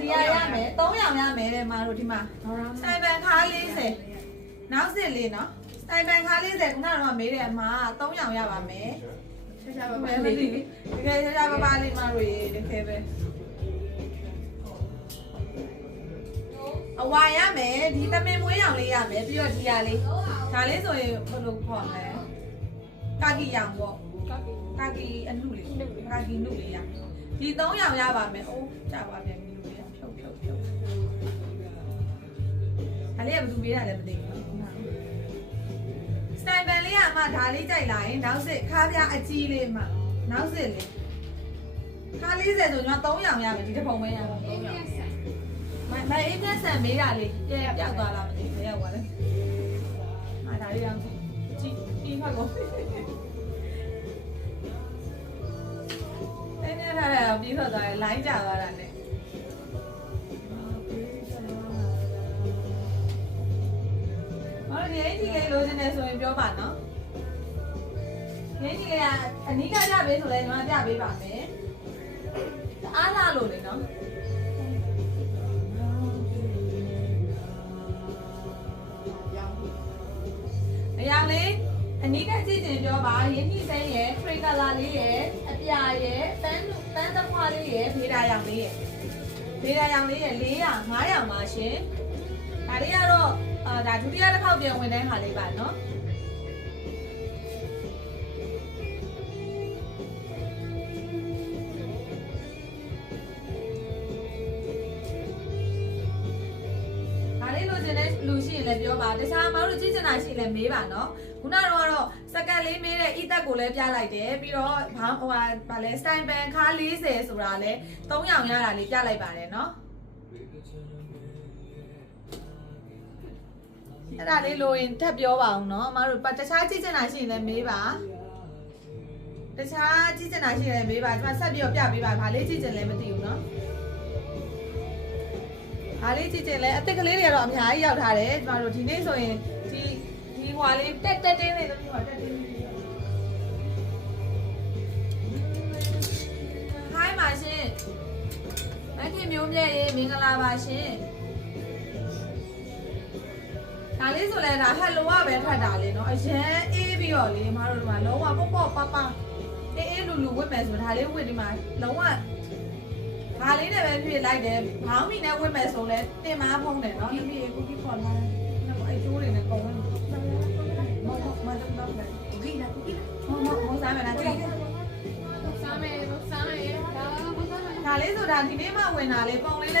ဒီရရမယ်3ရောင်ရမယ်တဲ့မတို့ဒီမှာစတိုင်ပန်ခါ40နောက်စစ်လေးနော်စတိုင်ပန်ခါ40ခုနကတော့မေးတယ်အမ3ရောင်ရပါမယ်ရှားပါပါလေးတကယ်ရှားပါပါလေးမတို့ရေတကယ်ပဲအဝါရမယ်ဒီသမင်မွေးရောင်လေးရမယ်ပြီးတော့ဒီရလေးဒါလေးဆိုရင်ဘယ်လိုခေါ်မလဲကာကီရောင်ပေါ့ကာကီအနုလေးကာကီနုလေးရဒီ3ရောင်ရပါမယ်အိုးကြပါပြန်ပြီလို့ဖြုတ်ဒါလေးကဘယ်သူပေးတာလဲမသိဘူးစတိုင်ပန်လေးကအမဒါလေးကြိုက်လာရင်နောက်စစ်ခါးပြအကြီးလေးမှနောက်စစ်လေးခါး40ဆိုကျွန်တော်3ရောင်ရမယ်ဒီတစ်ပုံပဲရပါ3ရောင်မအေးနဲ့ဆန်မေးတာလေးပြပြောက်သွားလားမသိဘူးရောက်သွားတယ်ဒါလေးတော့ကြည့်ပြီးဖတ်ကောအဲ့နဲ့ထားတယ်ပြီးဖတ်သွားတယ်လိုင်းကျသွားတာနဲ့ဟောဒီအင်ဂျီလေးလိုချင်တယ်ဆိုရင်ပြောပါနော်ဒီအင်ဂျီလေးကအနီးကကြပေးဆိုလဲညီမကြပေးပါမယ်အားလာလို့လေနော်အရာလေးအနီးကကြည့်တင်ပြောပါရင်းနှီးစိမ်းရဲ့ free color လေးရဲ့အပြာရဲ့ပန်းသဖွားလေးရဲ့ဗေဒါရောင်လေးရဲ့400 500ပါရှင်ဒါလေးကတော့ဒါဒုတိယတစ်ခေါက်ပြန်ဝင်တဲ့ဟာလေးပါနော်လူရှိရင်လည်းပြောပါတခြားမတို့ကြည့်ချင်တာရှိရင်လည်းမေးပါနော်ခုနကတော့စကတ်လေးမေးတဲ့ e-tat ကိုလည်းပြလိုက်တယ်ပြီးတော့ဗာလဲစတိုင်ပန်ခါ40ဆိုတာလဲ3ရောင်ရတာလေးပြလိုက်ပါတယ်နော်အဲ့ဒါလေးလိုရင်ထပ်ပြောပါအောင်နော်မတို့တခြားကြည့်ချင်တာရှိရင်လည်းမေးပါတခြားကြည့်ချင်တာရှိရင်လည်းမေးပါကျွန်မဆက်ပြီးတော့ပြပေးပါဘာလေးကြည့်ချင်လဲမသိဘူးနော်အားလေးကြည့်ကြလဲအသက်ကလေးတွေကတော့အများကြီးရောက်ထားတယ်ကျမတို့ဒီနေ့ဆိုရင်ဒီဟွာလေးတက်တင်းလေးတို့ပြောတက်တင်းလေးဟိုင်းပါရှင်မခင်မျိုးမြဲရေမင်္ဂလာပါရှင်ဒါလေးဆိုလဲဒါဟယ်လိုကပဲထွက်တာလေနော်အရန်အေးပြီးတော့လေမတို့ဒီမှာလုံးဝပေါ့ပပအေးလူဝတ်မယ်ဆိုဒါလေးဝတ်ဒီမှာလုံးဝဒါလေးနဲ့ပဲဖြစ်လိုက်တယ်။ဘောင်းမီနဲ့ဝတ်မယ်ဆိုလဲတင်မားဖုံးတယ်နော်။ဒီပြေကိုကြီးခေါ်လာတယ်။နောက်အဲ့ကျိုးတွေနဲ့ကုန်ဝင်။မတော့ပဲ။ဒီလားမစားမလားဒီ။စားမယ်ဒါလေးဆိုတာဒီနေ့မှဝင်တာလေပုံလေး